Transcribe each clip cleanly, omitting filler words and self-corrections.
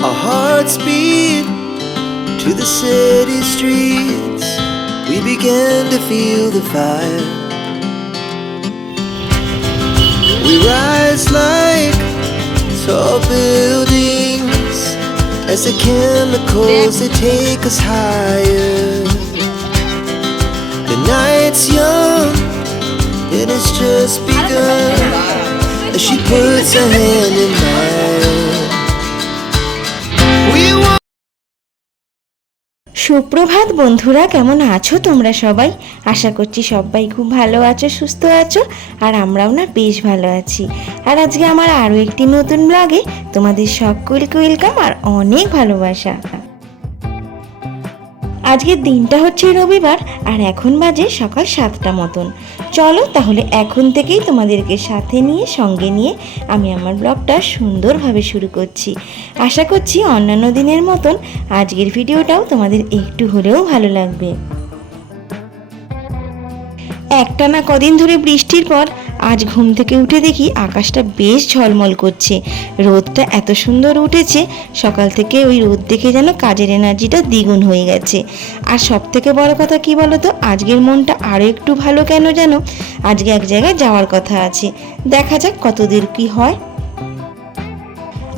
Our hearts beat to the city streets. We began to feel the fire. We rise like tall buildings as the chemicals they take us higher. The night's young and it's just begun as she puts her hand in mine. সুপ্রভাত বন্ধুরা, কেমন আছো তোমরা সবাই? আশা করছি সবাই খুব ভালো আছো, সুস্থ আছো, আর আমরাও না বেশ ভালো আছি। আর আজকে আমার আরও একটি নতুন ব্লগে তোমাদের সকলকে ওয়েলকাম আর অনেক ভালোবাসা। আজকের দিনটা হচ্ছে রবিবার আর এখন বাজে সকাল 7টা মতন। চলো তাহলে এখন থেকেই তোমাদেরকে সাথে নিয়ে সঙ্গে নিয়ে আমি আমার ব্লগটা সুন্দরভাবে শুরু করছি। আশা করছি অন্যান্য দিনের মতন আজকের ভিডিওটাও তোমাদের একটু হলেও ভালো লাগবে। একটানা কদিন ধরে বৃষ্টির পর আজ ঘুম থেকে উঠে দেখি আকাশটা বেশ ঝলমল করছে, রোদটা এত সুন্দর উঠেছে, সকাল থেকে ওই রোদ দেখে যেন কাজের এনার্জিটা দ্বিগুণ হয়ে গেছে। আর সব থেকে বড় কথা কি বলো তো, আজকের মনটা আরও একটু ভালো কেন যেন, আজকে এক জায়গায় যাওয়ার কথা আছে, দেখা যাক কতদূর কি হয়।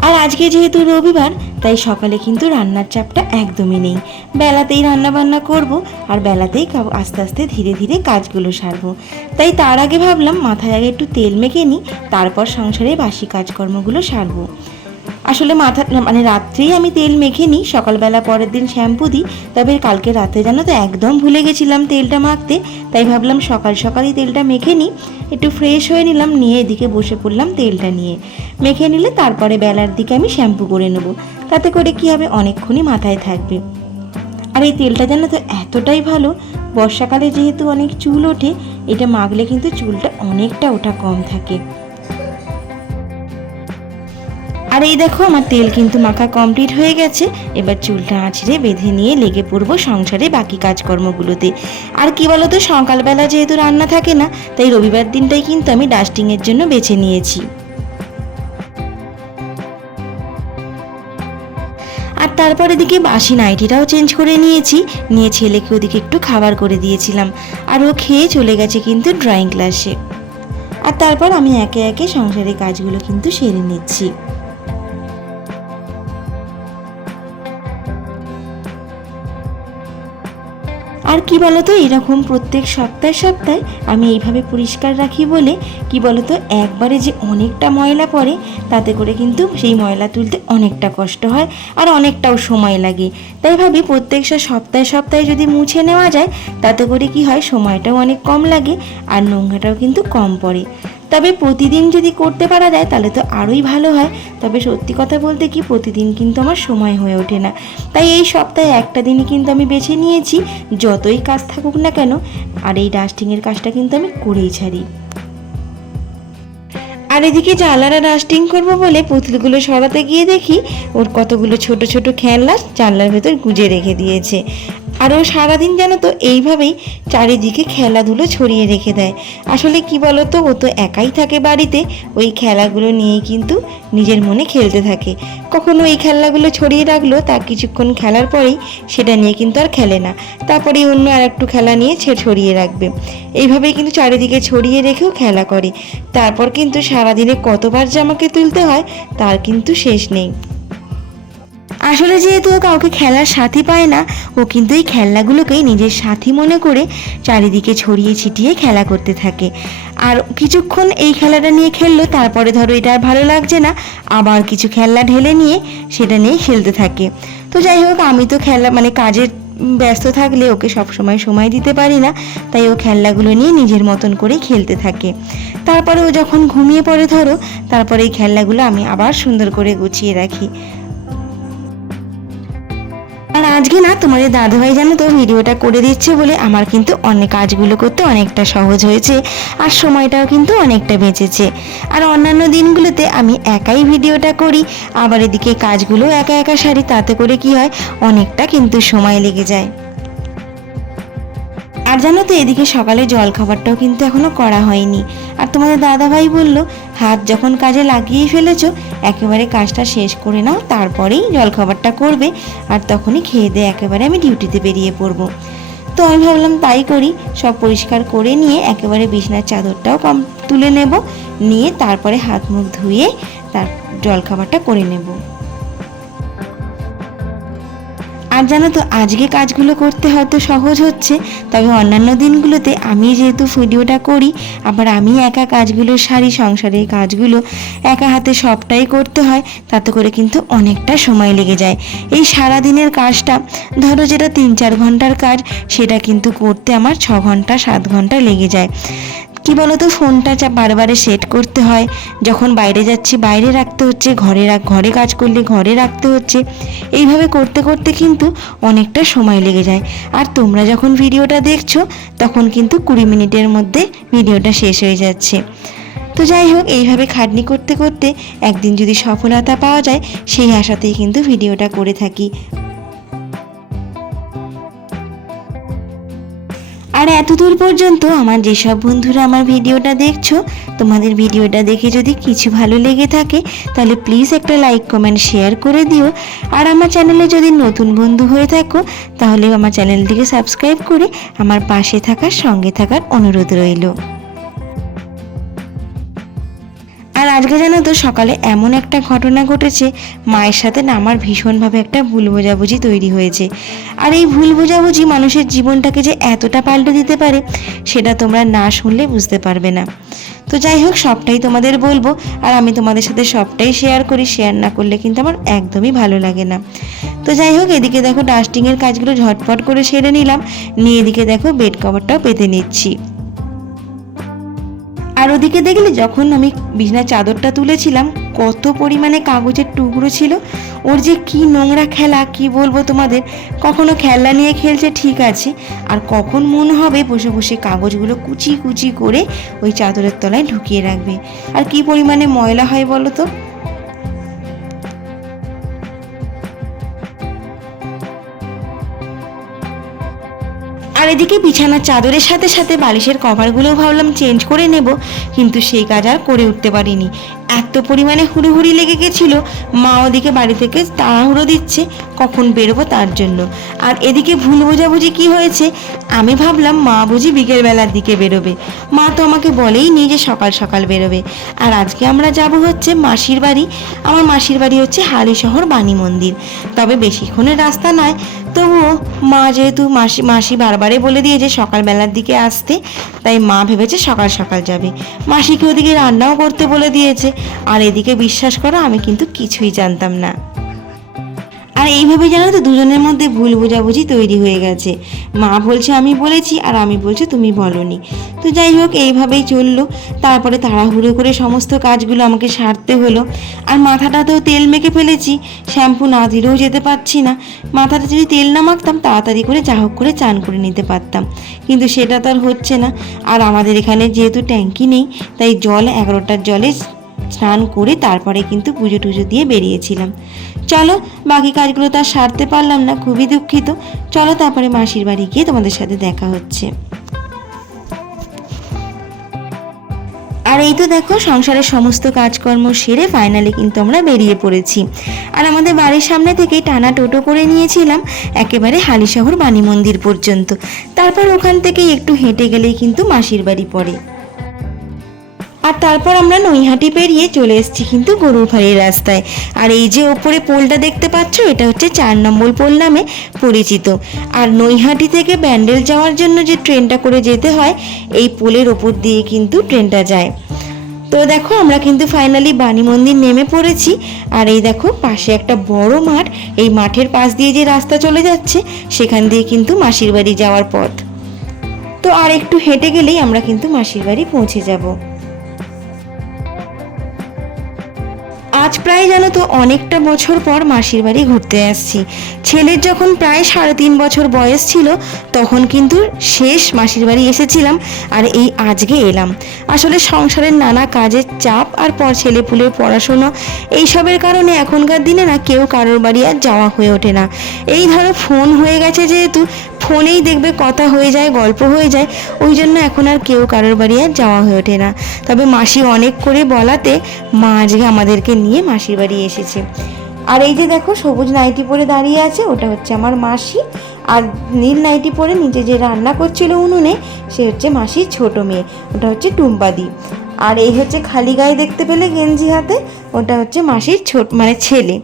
আর আজকে যেহেতু রবিবার তাই সকালে কিন্তু রান্নার চাপটা একদমই নেই, বেলাতেই রান্না বান্না করব আর বেলাতেই আস্তে আস্তে ধীরে ধীরে কাজগুলো সারবো। তাই তার আগে ভাবলাম মাথায় আগে একটু তেল মেখে নিই, তারপর সংসারে বাসি কাজকর্মগুলো সারবো। আসলে রাত্রেই আমি তেল মেখে নিই, সকালবেলা পরের দিন শ্যাম্পু দিই, তবে কালকে রাতে জানো তো একদম ভুলে গেছিলাম তেলটা মাখতে, তাই ভাবলাম সকাল সকালই তেলটা মেখে নিই, একটু ফ্রেশ হয়ে নিলাম, নিয়ে এদিকে বসে পড়লাম তেলটা নিয়ে। মেখে নিলে তারপরে বেলার দিকে আমি শ্যাম্পু করে নেব, তাতে করে কি হবে অনেকক্ষণই মাথায় থাকবে। আর এই তেলটা জানো তো এতটাই ভালো, বর্ষাকালে যেহেতু অনেক চুল ওঠে, এটা মাখলে কিন্তু চুলটা অনেকটা ওঠা কম থাকে। আর এই দেখো আমার তেল কিন্তু মাখা কমপ্লিট হয়ে গেছে, এবার চুলটা আঁচড়ে বেঁধে নিয়ে লেগে পড়বো সংসারে বাকি কাজকর্মগুলোতে। আর কি বলতো, সকালবেলা যেহেতু রান্না থাকে না, তাই রবিবার দিনটাই কিন্তু আমি ডাস্টিংয়ের জন্য বেছে নিয়েছি। আর তারপর এদিকে বাসি নাইটিটাও চেঞ্জ করে নিয়েছি, নিয়ে ছেলেকে ওদিকে একটু খাবার করে দিয়েছিলাম, আর ও খেয়ে চলে গেছে কিন্তু ড্রয়িং ক্লাসে। আর তারপর আমি একে একে সংসারের কাজগুলো কিন্তু সেরে নিচ্ছি। আর কি বলতো, এরকম প্রত্যেক সপ্তাহে আমি এইভাবে পরিষ্কার রাখি বলে কি বলতো, একবারে যে অনেকটা ময়লা পড়ে তাতে করে কিন্তু সেই ময়লা তুলতে অনেকটা কষ্ট হয় আর অনেকটাও সময় লাগে। তাই ভাবি প্রত্যেক সপ্তাহে যদি মুছে নেওয়া যায়, তাতে করে কি হয় সময়টাও অনেক কম লাগে আর নোংরাটাও কিন্তু কম পড়ে। তবে প্রতিদিন যদি করতে পারা যায় তাহলে তো আরোই ভালো হয়, তবে সত্যি কথা বলতে কি প্রতিদিন কিন্তু আমার সময় হয়ে ওঠে না। তাই এই সপ্তাহে একটা দিনই কিন্তু আমি বেছে নিয়েছি, যতই কাজ থাকুক না কেন, আর এই ডাস্টিংয়ের কাজটা কিন্তু আমি করেই ছাড়ি। আর এদিকে জানলাটা ডাস্টিং করবো বলে পুতুলগুলো সরাতে গিয়ে দেখি ওর কতগুলো ছোট ছোট খেলনা জানলার ভেতর গুজে রেখে দিয়েছে। আর ও সারাদিন জানো তো এইভাবেই চারিদিকে খেলাধুলো ছড়িয়ে রেখে দেয়। আসলে কি বলতো, ও তো একাই থাকে বাড়িতে, ওই খেলাগুলো নিয়েই কিন্তু নিজের মনে খেলতে থাকে। কখনো এই খেলনাগুলো ছড়িয়ে রাখলো, তার কিছুক্ষণ খেলার পরেই সেটা নিয়ে কিন্তু আর খেলে না, তারপরে অন্য আর একটু খেলা নিয়ে ছড়িয়ে রাখবে। এইভাবেই কিন্তু চারিদিকে ছড়িয়ে রেখেও খেলা করে। তারপর কিন্তু সারাদিনে কতবার যে আমাকে তুলতে হয় তার কিন্তু শেষ নেই। আসলে যেহেতু ও কাউকে খেলার সাথী পায় না, ও কিন্তু এই খেলনাগুলোকেই নিজের সাথী মনে করে চারিদিকে ছড়িয়ে ছিটিয়ে খেলা করতে থাকে। আর কিছুক্ষণ এই খেলাটা নিয়ে খেললো, তারপরে ধরো এটা আর ভালো লাগছে না, আবার কিছু খেলনা ঢেলে নিয়ে সেটা নিয়ে খেলতে থাকে। তো যাই হোক, আমি তো কাজের ব্যস্ত থাকলে ওকে সময় দিতে পারি না, তাই ও খেলনাগুলো নিয়ে নিজের মতন করে খেলতে থাকে। তারপরে ও যখন ঘুমিয়ে পড়ে ধরো, তারপরে এই খেলনাগুলো আমি আবার সুন্দর করে গুছিয়ে রাখি। আর আজকে না তোমাদের দাদাভাই জানো তো ভিডিওটা করে দিচ্ছে বলে আমার কিন্তু অনেক কাজগুলো করতে অনেকটা সহজ হয়েছে, আর সময়টাও কিন্তু অনেকটা বেঁচেছে। আর অন্যান্য দিনগুলোতে আমি একাই ভিডিওটা করি, আবার এদিকে কাজগুলো একা একা সারি, তাতে করে কি হয় অনেকটা কিন্তু সময় লেগে যায়। আর জানো তো এদিকে সকালে জল খাবারটাও কিন্তু এখনো করা হয়নি। আর তোমাদের দাদাভাই বলল, হাত যখন কাজে লাগিয়ে ফেলেছো একেবারে কাজটা শেষ করে নাও, তারপরেই জলখাবারটা করবে, আর তখনই খেয়ে দিয়ে একেবারে আমি ডিউটিতে বেরিয়ে পড়বো। তো আমি ভাবলাম তাই করি, সব পরিষ্কার করে নিয়ে একেবারে বিছানার চাদরটাও তুলে নেব, নিয়ে তারপরে হাত মুখ ধুয়ে তার জলখাবারটা করে নেব। আর জানো তো, আজকে কাজগুলো করতে হয়তো সহজ হচ্ছে, তবে অন্যান্য দিনগুলোতে আমি যেহেতু ভিডিওটা করি, আবার আমি একা কাজগুলো সারি, সংসারের কাজগুলো একা হাতে সবটাই করতে হয়, তাতে করে কিন্তু অনেকটা সময় লেগে যায়। এই সারা দিনের কাজটা ধরো যেটা 3-4 ঘন্টার কাজ, সেটা কিন্তু করতে আমার 6 ঘন্টা 7 ঘন্টা লেগে যায়। কি বলতো, ফোনটা বারবারে সেট করতে হয়, যখন বাইরে যাচ্ছি বাইরে রাখতে হচ্ছে, ঘরে কাজ করলে ঘরে রাখতে হচ্ছে, এইভাবে করতে করতে কিন্তু অনেকটা সময় লেগে যায়। আর তোমরা যখন ভিডিওটা দেখছো তখন কিন্তু 20 মিনিটের মধ্যে ভিডিওটা শেষ হয়ে যাচ্ছে। তো যাই হোক, এইভাবে খাটনি করতে করতে একদিন যদি সফলতা পাওয়া যায়, সেই আশাতেই কিন্তু ভিডিওটা করে থাকি। আর এতদূর পর্যন্ত আমার যেসব বন্ধুরা আমার ভিডিওটা দেখছো, তোমাদের ভিডিওটা দেখে যদি কিছু ভালো লেগে থাকে তাহলে প্লিজ একটা লাইক কমেন্ট শেয়ার করে দিও। আর আমার চ্যানেলে যদি নতুন বন্ধু হয়ে থাকো তাহলে আমার চ্যানেলটিকে সাবস্ক্রাইব করে আমার পাশে থাকার সঙ্গে থাকার অনুরোধ রইল। আর আজকে জানো তো, সকালে এমন একটা ঘটনা ঘটেছে, মায়ের সাথে না আমার ভীষণভাবে একটা ভুল বোঝাবুঝি তৈরি হয়েছে। আর এই ভুল বোঝাবুঝি মানুষের জীবনটাকে যে এতটা পাল্টে দিতে পারে, সেটা তোমরা না শুনলে বুঝতে পারবে না। তো যাই হোক, সবটাই তোমাদের বলবো, আর আমি তোমাদের সাথে সবটাই শেয়ার করি, শেয়ার না করলে কিন্তু আমার একদমই ভালো লাগে না। তো যাই হোক, এদিকে দেখো ডাস্টিংয়ের কাজগুলো ঝটপট করে সেরে নিলাম, নিয়ে এদিকে দেখো বেড কভারটাও পেতে নিচ্ছি। আর ওদিকে দেখলে যখন আমি বিছানার চাদরটা তুলেছিলাম, কত পরিমাণে কাগজের টুকরো ছিল। ওর যে কি নোংরা খেলা, কি বলবো তোমাদের। কখনো খেলনা নিয়ে খেলছে ঠিক আছে, আর কখন মন হবে বসে বসে কাগজগুলো কুচি কুচি করে ওই চাদরের তলায় ঢুকিয়ে রাখবে। আর কি পরিমাণে ময়লা হয় বলো তো। আর এদিকে বিছানার চাদরের সাথে সাথে বালিশের কভারগুলোও ভাবলাম চেঞ্জ করে নেব, কিন্তু সেই কাজ আর করে উঠতে পারিনি। এত পরিমাণে হুড়োহুড়ি লেগে গেছিলো। মা ওদিকে বাড়ি থেকে তাড়াহুড়ো দিচ্ছে কখন বেরোবো তার জন্য। আর এদিকে ভুল বোঝাবুঝি কি হয়েছে, আমি ভাবলাম মা বুঝি বিকেলবেলার দিকে বেরোবে। মা তো আমাকে বলেই নি যে সকাল সকাল বেরোবে। আর আজকে আমরা যাব হচ্ছে মাসির বাড়ি। আমার মাসির বাড়ি হচ্ছে হালিশহর বাণী মন্দির। তবে বেশিক্ষণের রাস্তা নয়, তবুও মা যেহেতু মাসি বারবারে বলে দিয়েছে সকালবেলার দিকে আসতে, তাই মা ভেবেছে সকাল সকাল যাবে। মাসিকে ওদিকে রান্নাও করতে বলে দিয়েছে। আর এদিকে বিশ্বাস করো, আমি কিন্তু কিছুই জানতাম না। আর এইভাবে জানো তো, দুজনের মধ্যে ভুল বোঝাবুঝি তৈরি হয়ে গেছে। মা বলছে আমি বলেছি, আর আমি বলছি তুমি বলনি। তো যাই হোক, এইভাবেই চললো। তারপরে তাড়াহুড়ো করে সমস্ত কাজগুলো আমাকে সারতে হলো। আর মাথাটাতেও তেল মেখে ফেলেছি, শ্যাম্পু না দিলেও যেতে পারছি না। মাথাটা যদি তেল না মাখতাম তাড়াতাড়ি করে যা হোক করে চান করে নিতে পারতাম, কিন্তু সেটা তো আর হচ্ছে না। আর আমাদের এখানে যেহেতু ট্যাঙ্কি নেই, তাই জল 11টার জলে স্নান করে তারপরে কিন্তু পুজো টুজো দিয়ে বেরিয়েছিলাম। চলো, বাকি কাজগুলো তো আর সারতে পারলাম না, খুবই দুঃখিত। চলো তারপরে মাসির বাড়ি গিয়ে তোমাদের সাথে দেখা হচ্ছে। আর এই তো দেখো, সংসারের সমস্ত কাজকর্ম সেরে ফাইনালি কিন্তু আমরা বেরিয়ে পড়েছি। আর আমাদের বাড়ির সামনে থেকেই টানা টোটো করে নিয়েছিলাম একেবারে হালিশহর বাণী মন্দির পর্যন্ত। তারপর ওখান থেকে একটু হেঁটে গেলেই কিন্তু মাসির বাড়ি পড়ে। আর তারপর আমরা নৈহাটি পেরিয়ে চলে এসেছি কিন্তু গরুরফাড়ির রাস্তায়। আর এই যে ওপরে পোলটা দেখতে পাচ্ছ, এটা হচ্ছে 4 নম্বর পোল নামে পরিচিত। আর নৈহাটি থেকে ব্যান্ডেল যাওয়ার জন্য যে ট্রেনটা করে যেতে হয়, এই পোলের ওপর দিয়ে কিন্তু ট্রেনটা যায়। তো দেখো, আমরা কিন্তু ফাইনালি বাণী মন্দির নেমে পড়েছি। আর এই দেখো পাশে একটা বড় মাঠ, এই মাঠের পাশ দিয়ে যে রাস্তা চলে যাচ্ছে সেখান দিয়ে কিন্তু মাসির বাড়ি যাওয়ার পথ। তো আর একটু হেঁটে গেলেই আমরা কিন্তু মাসির বাড়ি পৌঁছে যাব। আজ প্রায় জানো তো অনেকটা বছর পর মাসির বাড়ি ঘুরতে আসছি। ছেলের যখন প্রায় 3.5 বছর বয়স ছিল তখন কিন্তু শেষ মাসির বাড়ি এসেছিলাম, আর এই আজকে এলাম। আসলে সংসারের নানা কাজের চাপ, আর ছেলেপুলের পড়াশোনা, এইসবের কারণে এখনকার দিনে না কেউ কারোর বাড়ি আর যাওয়া হয়ে ওঠে না। এই ধরো ফোন হয়ে গেছে যেহেতু, ফোনেই দেখবে কথা হয়ে যায়, গল্প হয়ে যায়, ওই জন্য এখন আর কেউ কারোর বাড়ি আর যাওয়া হয়ে ওঠে না। তবে মাসি অনেক করে বলাতে মা আজকে আমাদেরকে নিয়ে মাসির বাড়ি এসেছে। আর এই যে দেখো সবুজ নাইটি পরে দাঁড়িয়ে আছে, ওটা হচ্ছে আমার মাসি। আর নীল নাইটি পরে নিচে যে রান্না করছিল উনুনে, সে হচ্ছে মাসির ছোট মেয়ে, ওটা হচ্ছে টুম্পাদি। আর এই হচ্ছে খালি গায়ে দেখতে পেলে গেঞ্জি হাতে, ওটা হচ্ছে মাসির ছেলে।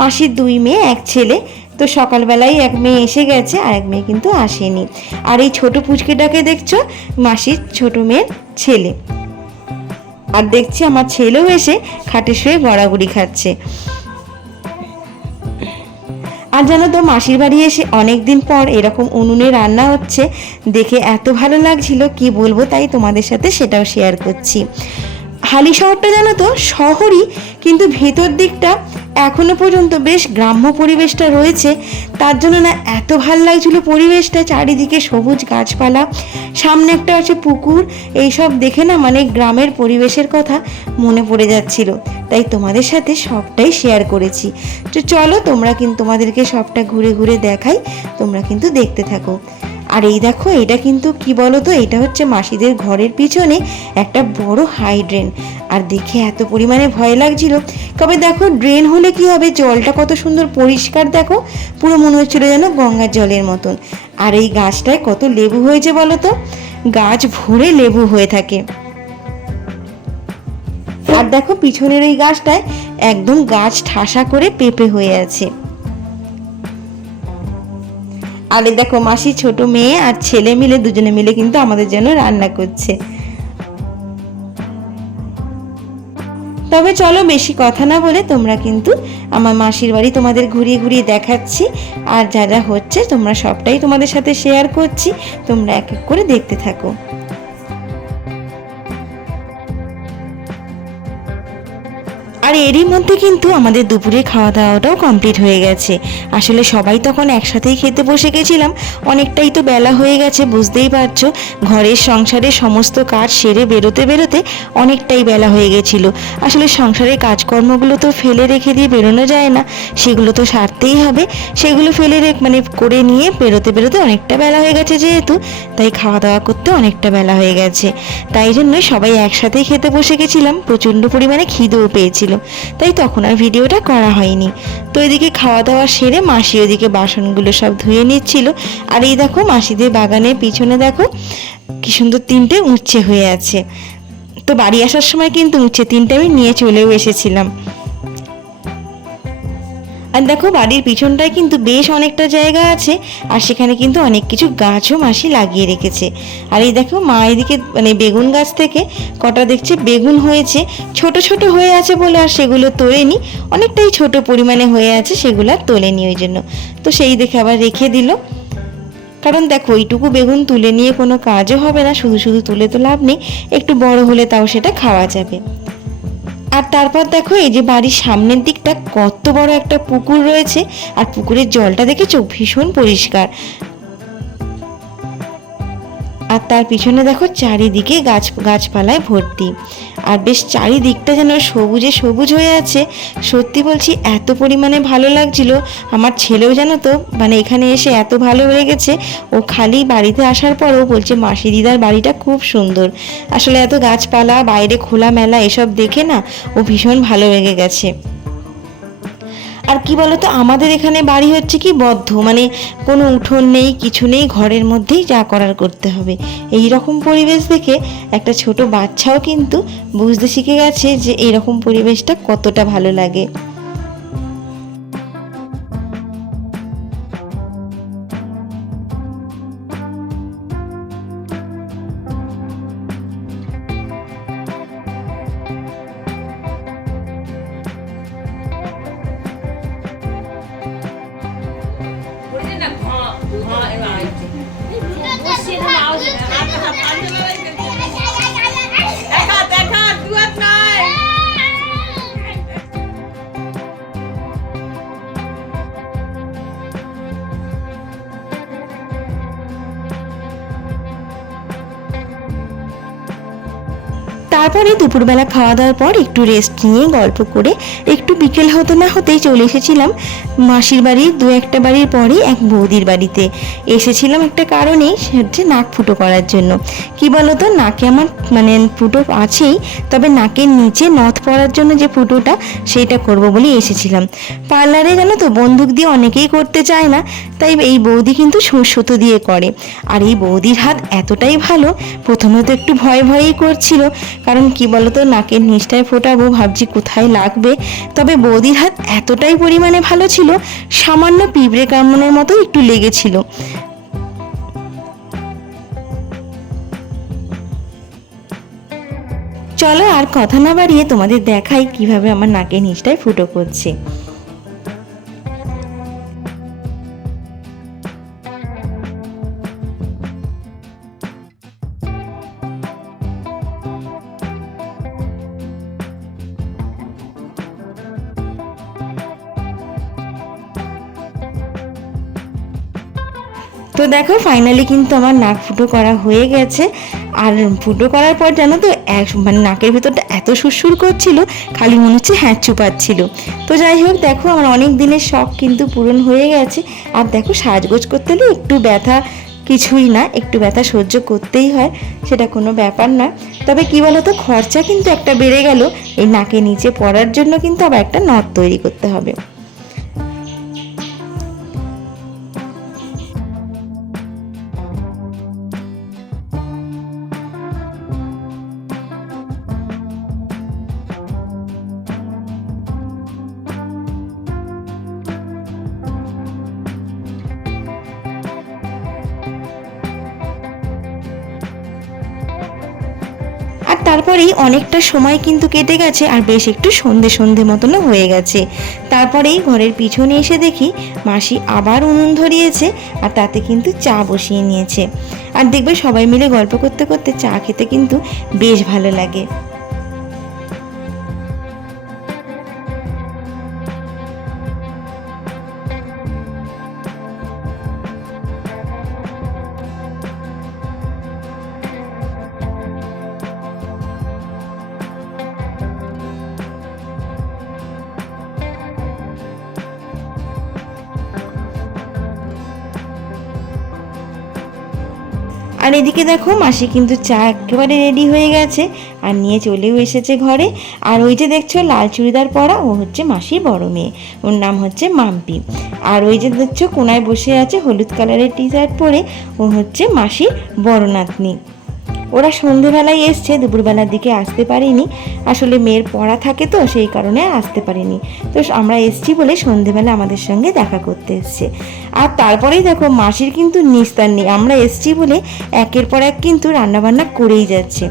মাসির 2 মেয়ে 1 ছেলে। তো সকালবেলায় এক মেয়ে এসে গেছে, আর এক মেয়ে কিন্তু আসেনি। আর এই ছোট পুচকিটাকে দেখছো, মাসির ছোট মেয়ের ছেলে। আর দেখছি আমার ছেলেও এসে খাটে শুয়ে গড়াগড়ি খাচ্ছে। আর জানো তো, মাসির বাড়ি এসে অনেক দিন পর এরকম উনুনে রান্না হচ্ছে দেখে এত ভালো লাগছিল, কি বলবো, তাই তোমাদের সাথে সেটাও শেয়ার করছি। হালি শহরটা জানো তো শহরই, কিন্তু ভেতর দিকটা এখনো পর্যন্ত বেশ গ্রাম্য পরিবেশটা রয়েছে। তার জন্য না এত ভাল লাগছিল পরিবেশটা, চারিদিকে সবুজ গাছপালা, সামনে একটা আছে পুকুর, এইসব দেখে না মানে গ্রামের পরিবেশের কথা মনে পড়ে যাচ্ছিল, তাই তোমাদের সাথে সবটাই শেয়ার করেছি। তো চলো তোমাদেরকে সবটা ঘুরে ঘুরে দেখাই, তোমরা কিন্তু দেখতে থাকো। আর এই দেখো, এটা কিন্তু কি বলো তো, এটা হচ্ছে মাসিদের ঘরের পিছনে একটা বড় হাই ড্রেন। আর দেখে এত পরিমাণে ভয় লাগছিল। তবে দেখো, ড্রেন হলে কি হবে, জলটা কত সুন্দর পরিষ্কার, দেখো পুরো মনে হচ্ছিল যেন গঙ্গার জলের মতন। আর এই গাছটায় কত লেবু হয়েছে বলো তো, গাছ ভরে লেবু হয়ে থাকে। আর দেখো পিছনের এই গাছটায় একদম গাছ ঠাসা করে পেঁপে হয়ে আছে। আর দেখো মাসির ছোট মেয়ে আর ছেলে মিলে, দুজনে মিলে কিন্তু আমাদের জন্য রান্না করছে। তবে চলো বেশি কথা না বলে তোমরা কিন্তু আমার মাসির বাড়ি তোমাদের ঘুরিয়ে ঘুরিয়ে দেখাচ্ছি, আর যা যা হচ্ছে তোমরা সবটাই তোমাদের সাথে শেয়ার করছি, তোমরা এক এক করে দেখতে থাকো। আর এরই মধ্যে কিন্তু আমাদের দুপুরে খাওয়া দাওয়াটাও কমপ্লিট হয়ে গেছে। আসলে সবাই তখন একসাথেই খেতে বসে গেছিলাম, অনেকটাই তো বেলা হয়ে গেছে, বুঝতেই পারছো, ঘরের সংসারের সমস্ত কাজ সেরে বেরোতে বেরোতে অনেকটাই বেলা হয়ে গেছিলো। আসলে সংসারের কাজকর্মগুলো তো ফেলে রেখে দিয়ে বেরোনো যায় না, সেগুলো তো সারতেই হবে। সেগুলো করে নিয়ে বেরোতে বেরোতে অনেকটা বেলা হয়ে গেছে যেহেতু, তাই খাওয়া দাওয়া করতে অনেকটা বেলা হয়ে গেছে। তাই জন্য সবাই একসাথেই খেতে বসে গেছিলাম, প্রচণ্ড পরিমাণে খিদেও পেয়েছিল, তাই তখন আর ভিডিওটা করা হয়নি। তো এদিকে খাওয়া দাওয়া সেরে মাসি ওদিকে বাসনগুলো সব ধুয়ে নিচ্ছিল। আর এই দেখো মাসিদের বাগানের পিছনে দেখো কি সুন্দর 3টে উচ্ছে হয়ে আছে। তো বাড়ি আসার সময় কিন্তু উচ্ছে 3টে আমি নিয়ে চলেও এসেছিলাম। আর দেখো বাড়ির পিছনটায় কিন্তু বেশ অনেকটা জায়গা আছে, আর সেখানে কিন্তু অনেক কিছু গাছও মাসি লাগিয়ে রেখেছে। আর এই দেখো মা এদিকে বেগুন গাছ থেকে কটা দেখছে বেগুন হয়েছে, ছোট ছোট হয়ে আছে বলে আর সেগুলো তোলেনি, অনেকটাই ছোট পরিমাণে হয়ে আছে, সেগুলো আর তোলেনি ওই জন্য। তো সেই দেখে আবার রেখে দিল, কারণ দেখো ওইটুকু বেগুন তুলে নিয়ে কোনো কাজও হবে না, শুধু শুধু তুলে তো লাভ নেই, একটু বড় হলে তাও সেটা খাওয়া যাবে। আর তারপর দেখো এই যে বাড়ির সামনের দিকটা কত বড় একটা পুকুর রয়েছে, আর পুকুরের জলটা দেখেছো ভীষণ পরিষ্কার। আর তার পিছনে দেখো চারিদিকে গাছপালায় ভর্তি, আর বেশ চারিদিকটা যেন সবুজে সবুজ হয়ে আছে। সত্যি বলছি এত পরিমাণে ভালো লাগছিল, আমার ছেলেও জানো তো এখানে এসে এত ভালো হয়ে গেছে, ও খালি বাড়িতে আসার পরও বলছে মাসি দিদার বাড়িটা খুব সুন্দর। আসলে এত গাছপালা, বাইরে খোলামেলা এসব দেখে না ও ভীষণ ভালো লেগে গেছে। আর কি বলতো, আমাদের এখানে বাড়ি হচ্ছে কি বদ্ধ, কোনো উঠোন নেই, কিছু নেই, ঘরের মধ্যেই যা করার করতে হবে। এই রকম পরিবেশ দেখে একটা ছোট বাচ্চাও কিন্তু বুঝতে শিখে গেছে যে এইরকম পরিবেশটা কতটা ভালো লাগে। তারপরে দুপুরবেলা খাওয়া দাওয়ার পর একটু রেস্ট নিয়ে গল্প করে একটু বিকেল হতে না হতেই চলে এসেছিলাম মাসির বাড়ির দু একটা বাড়ির পরে এক বৌদির বাড়িতে। এসেছিলাম একটা কারণেই, সে হচ্ছে নাক ফুটো করার জন্য। কি বলতো, নাকে আমার ফুটো আছেই, তবে নাকের নিচে নথ পড়ার জন্য যে ফুটোটা সেইটা করব বলে এসেছিলাম। পার্লারে জানো তো বন্দুক দিয়ে অনেকেই করতে চায় না, তাই এই বৌদি কিন্তু সুতো দিয়ে করে। আর এই বৌদির হাত এতটাই ভালো, প্রথমে তো একটু ভয়েই করছিল, কারণ কি বলতো নাকের নিচটায় ফোটাবো, ভাবছি কোথায় লাগবে। তবে বৌদির হাত এতটাই পরিমাণে ভালো ছিল, সামান্য পিঁপড়ে কামড়ের মতো একটু লেগেছিল। চলো আর কথা না বাড়িয়ে তোমাদের দেখাই কিভাবে আমার নাকের নিচটায় ফুটো করছে। তো দেখো ফাইনালি কিন্তু আমার নাক ফুটো করা হয়ে গেছে। আর ফুটো করার পর জানো তো নাকের ভেতরটা এত সুরসুর করছিল, খালি মনে হচ্ছে হ্যাঁচু পাচ্ছিল। তো যাই হোক, দেখো আমার অনেক দিনের শখ কিন্তু পূরণ হয়ে গেছে। আর দেখো সাজগোজ করতে হলে একটু ব্যথা কিছুই না, একটু ব্যথা সহ্য করতেই হয়, সেটা কোনো ব্যাপার না। তবে কি বলতো, খরচা কিন্তু একটা বেড়ে গেল। এই নাকে নিচে পড়ার জন্য কিন্তু আবার একটা নথ তৈরি করতে হবে। তারপরেই অনেকটা সময় কিন্তু কেটে গেছে, আর বেশ একটু সন্ধে মতনও হয়ে গেছে। তারপরেই ঘরের পিছনে এসে দেখি মাসি আবার উনুন ধরিয়েছে, আর তাতে কিন্তু চা বসিয়ে নিয়েছে। আর দেখবে সবাই মিলে গল্প করতে করতে চা খেতে কিন্তু বেশ ভালো লাগে। আর এদিকে দেখো মাসি কিন্তু চা একেবারে রেডি হয়ে গেছে, আর নিয়ে চলেও এসেছে ঘরে। আর ওই যে দেখছো লাল চুড়িদার পরা, ও হচ্ছে মাসির বড় মেয়ে, ওর নাম হচ্ছে মাম্পি। আর ওই যে দেখছো কোনায় বসে আছে হলুদ কালারের টি শার্ট পরে, ও হচ্ছে মাসির বড় নাতনি। ওরা সন্ধেবেলায় এসছে, দুপুরবেলার দিকে আসতে পারিনি, আসলে মেয়ের পড়া থাকে তো সেই কারণে আসতে পারিনি। তো আমরা এসছি বলে সন্ধেবেলা আমাদের সঙ্গে দেখা করতে এসছে। আর তারপরেই দেখো মাসির কিন্তু নিস্তার নেই, আমরা এসছি বলে একের পর এক কিন্তু রান্নাবান্না করেই যাচ্ছে।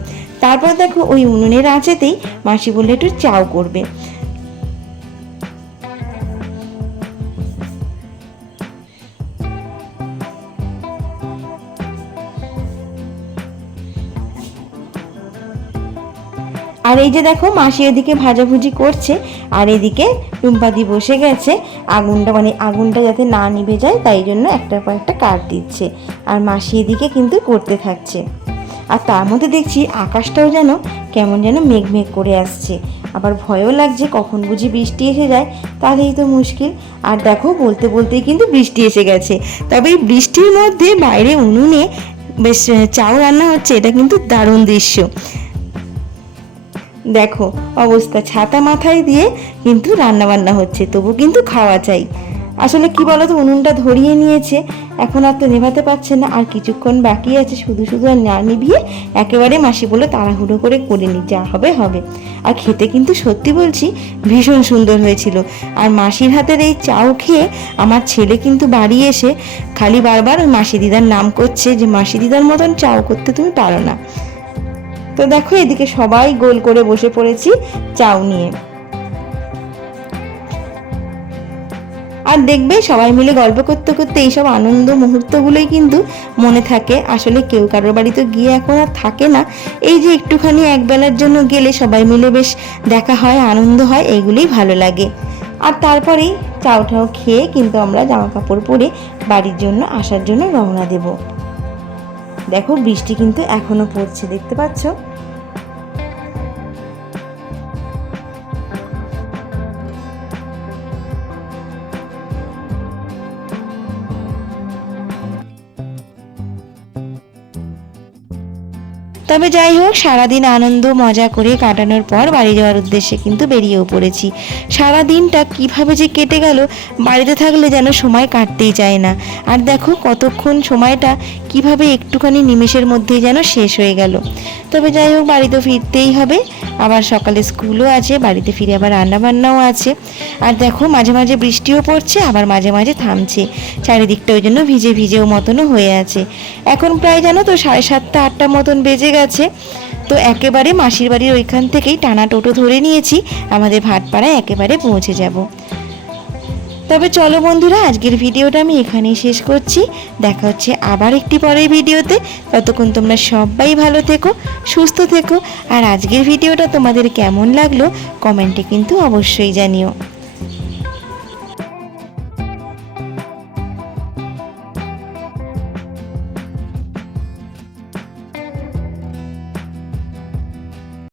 তারপর দেখো ওই উনুনের আঁচেতেই মাসি বললে একটু চাও করবে। আর এই যে দেখো মাসি এদিকে ভাজাভুজি করছে, আর এদিকে টুম্পাদি বসে গেছে আগুনটা যাতে না নিভে যায় তাই জন্য একটার পর একটা কাঠ দিচ্ছে, আর মাসি এদিকে কিন্তু করতে থাকছে। আর তার মধ্যে দেখছি আকাশটাও যেন কেমন যেন মেঘ করে আসছে, আবার ভয়ও লাগছে কখন বুঝি বৃষ্টি এসে যায়, তাহলেই তো মুশকিল। আর দেখো বলতেই কিন্তু বৃষ্টি এসে গেছে। তবে এই বৃষ্টির মধ্যে বাইরে উনুনে বেশ চাও রান্না হচ্ছে, এটা কিন্তু দারুণ দৃশ্য। দেখো অবস্থা, ছাতা মাথায় দিয়ে কিন্তু রান্না বান্না হচ্ছে, তবু কিন্তু খাওয়া চাই। আসলে কি বলতো, উনুনটা ধরিয়ে নিয়েছে, এখন আর তো নেভাতে পারছে না, আর কিছুক্ষণ বাকি আছে, শুধু আর না নিভিয়ে একেবারে মাসি বলে তাড়াহুড়ো করে নি, যা হবে হবে। আর খেতে কিন্তু সত্যি বলছি ভীষণ সুন্দর হয়েছিল। আর মাসির হাতের এই চাও খেয়ে আমার ছেলে কিন্তু বাড়ি এসে খালি বারবার ওই মাসি দিদার নাম করছে যে মাসি দিদার মতন চাও করতে তুমি পারো না। তো দেখো এদিকে সবাই গোল করে বসে পড়েছি চাউ নিয়ে। আর দেখবে সবাই মিলে গল্প করতে করতে এইসব আনন্দ মুহূর্তগুলোই কিন্তু মনে থাকে। আসলে কেউ কারোর বাড়িতে গিয়ে এখন আর থাকে না, এই যে একটুখানি একবেলার জন্য গেলে সবাই মিলে বেশ দেখা হয়, আনন্দ হয়, এইগুলোই ভালো লাগে। আর তারপরেই চাউটাও খেয়ে কিন্তু আমরা জামা কাপড় পরে বাড়ির জন্য আসার জন্য রওনা দেব। দেখো বৃষ্টি কিন্তু এখনো পড়ছে, দেখতে পাচ্ছ। তবে যাই হোক, সারাদিন আনন্দ মজা করে কাটানোর পর বাড়ি যাওয়ার উদ্দেশ্যে কিন্তু বেরিয়েও পড়েছি। সারা দিনটা কিভাবে যে কেটে গেল, বাড়িতে থাকলে যেন সময় কাটতেই চায় না। আর দেখো কতক্ষণ সময়টা কিভাবে একটুখানি নিমেষের মধ্যেই যেন শেষ হয়ে গেল। তবে যাই হোক, বাড়িতে ফিরতেই হবে, আবার সকালে স্কুলও আছে, বাড়িতে ফিরে আবার রান্নাবান্নাও আছে। আর দেখো মাঝে মাঝে বৃষ্টিও পড়ছে, আবার মাঝে মাঝে থামছে, চারিদিকটা ওই জন্য ভিজে ভিজেও মতনও হয়ে আছে। এখন প্রায় জানো তো 7:30 8টা মতন বেজে গেছে। তো একেবারে মাসির বাড়ির ওইখান থেকেই টানা টোটো ধরে নিয়েছি, আমাদের ভাটপাড়ায় একেবারে পৌঁছে যাব। তবে চলো বন্ধুরা, আজকের ভিডিওটা আমি এখানেই শেষ করছি। দেখা হচ্ছে আবার একটি পরের ভিডিওতে। ততক্ষণ তোমরা সবাই ভালো থেকো, সুস্থ থেকো। আর আজকের ভিডিওটা তোমাদের কেমন লাগলো কমেন্টে কিন্তু অবশ্যই জানিও।